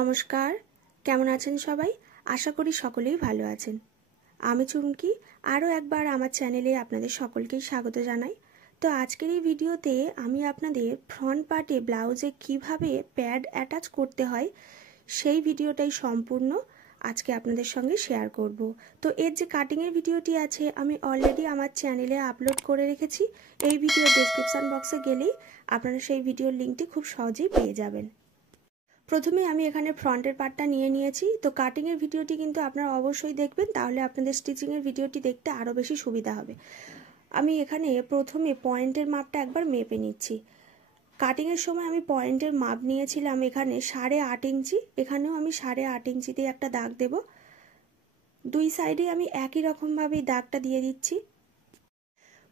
নমস্কার, কেমন আছেন সবাই? আশা করি সকলেই ভালো আছেন। আমি চুমকি, আরও একবার আমার চ্যানেলে আপনাদের সকলকেই স্বাগত জানাই। তো আজকের এই ভিডিওতে আমি আপনাদের ফ্রন্ট পার্টে ব্লাউজে কিভাবে প্যাড অ্যাটাচ করতে হয় সেই ভিডিওটাই সম্পূর্ণ আজকে আপনাদের সঙ্গে শেয়ার করব। তো এর যে কাটিংয়ের ভিডিওটি আছে আমি অলরেডি আমার চ্যানেলে আপলোড করে রেখেছি। এই ভিডিও ডেসক্রিপশন বক্সে গেলেই আপনারা সেই ভিডিওর লিঙ্কটি খুব সহজেই পেয়ে যাবেন। প্রথমে আমি এখানে ফ্রন্টের পার্টটা নিয়ে নিয়েছি। তো কাটিংয়ের ভিডিওটি কিন্তু আপনারা অবশ্যই দেখবেন, তাহলে আপনাদের স্টিচিংয়ের ভিডিওটি দেখতে আরও বেশি সুবিধা হবে। আমি এখানে প্রথমে পয়েন্টের মাপটা একবার মেপে নিচ্ছি। কাটিংয়ের সময় আমি পয়েন্টের মাপ নিয়েছিলাম এখানে 8.5 ইঞ্চি। এখানেও আমি 8.5 ইঞ্চিতে একটা দাগ দেব। দুই সাইডে আমি একই রকমভাবেই দাগটা দিয়ে দিচ্ছি।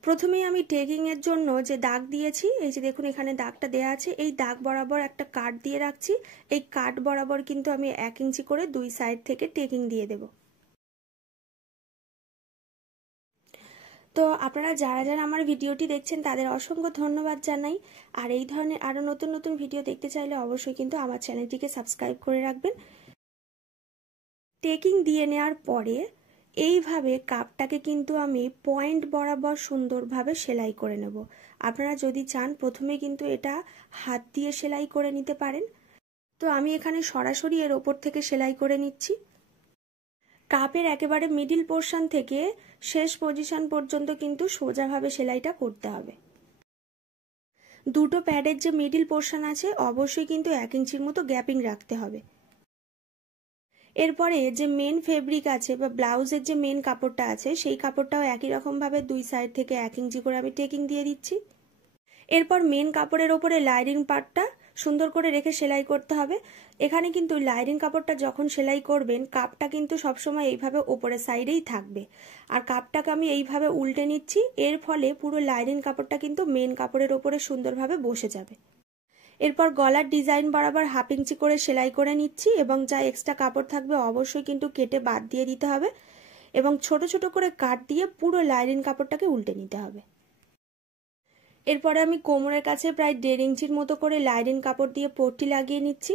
প্রথমেই আমি টেকিংয়ের জন্য যে দাগ দিয়েছি, এই যে দেখুন এখানে দাগটা দেওয়া আছে, এই দাগ বরাবর একটা কাট দিয়ে রাখছি। এই কাট বরাবর কিন্তু আমি 1 ইঞ্চি করে দুই সাইড থেকে টেকিং দিয়ে দেব। তো আপনারা যারা যারা আমার ভিডিওটি দেখছেন তাদের অসংখ্য ধন্যবাদ জানাই। আর এই ধরনের আরও নতুন নতুন ভিডিও দেখতে চাইলে অবশ্যই কিন্তু আমার চ্যানেলটিকে সাবস্ক্রাইব করে রাখবেন। টেকিং দিয়ে নেওয়ার পরে এইভাবে কাপটাকে কিন্তু আমি পয়েন্ট বরাবর সুন্দরভাবে সেলাই করে নেব। আপনারা যদি চান প্রথমে কিন্তু এটা হাত দিয়ে সেলাই করে নিতে পারেন। তো আমি এখানে সরাসরি এর ওপর থেকে সেলাই করে নিচ্ছি। কাপের একেবারে মিডিল পোর্শন থেকে শেষ পজিশন পর্যন্ত কিন্তু সোজাভাবে সেলাইটা করতে হবে। দুটো প্যাডের যে মিডিল পোর্শন আছে অবশ্যই কিন্তু 1 ইঞ্চির মতো গ্যাপিং রাখতে হবে। এরপরে যে মেন ফেব্রিক আছে বা ব্লাউজের যে মেন কাপড়টা আছে সেই কাপড়টাও একই রকমভাবে দুই সাইড থেকে 1 ইঞ্চি করে আমি টেকিং দিয়ে দিচ্ছি। এরপর মেন কাপড়ের ওপরে লাইনিং পার্টটা সুন্দর করে রেখে সেলাই করতে হবে। এখানে কিন্তু লাইনিং কাপড়টা যখন সেলাই করবেন কাপটা কিন্তু সবসময় এইভাবে ওপরের সাইডেই থাকবে, আর কাপটাকে আমি এইভাবে উল্টে নিচ্ছি। এর ফলে পুরো লাইনিং কাপড়টা কিন্তু মেন কাপড়ের ওপরে সুন্দরভাবে বসে যাবে। এরপর গলার ডিজাইন বরাবর 1/2 ইঞ্চি করে সেলাই করে নিচ্ছি এবং যা এক্সট্রা কাপড় থাকবে অবশ্যই কিন্তু কেটে বাদ দিয়ে দিতে হবে এবং ছোট ছোট করে কাট দিয়ে পুরো লাইনিং কাপড়টাকে উল্টে নিতে হবে। এরপরে আমি কোমরের কাছে প্রায় 1.5 ইঞ্চির মতো করে লাইনিং কাপড় দিয়ে পট্টি লাগিয়ে নিচ্ছি।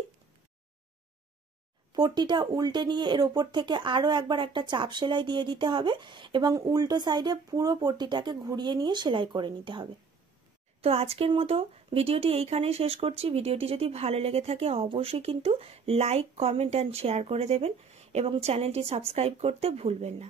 পট্টিটা উল্টে নিয়ে এর ওপর থেকে আরও একবার একটা চাপ সেলাই দিয়ে দিতে হবে এবং উল্টো সাইডে পুরো পট্টিটাকে ঘুরিয়ে নিয়ে সেলাই করে নিতে হবে। তো আজকের মতো ভিডিওটি এইখানেই শেষ করছি। ভিডিওটি যদি ভালো লেগে থাকে অবশ্যই কিন্তু লাইক, কমেন্ট অ্যান্ড শেয়ার করে দেবেন এবং চ্যানেলটি সাবস্ক্রাইব করতে ভুলবেন না।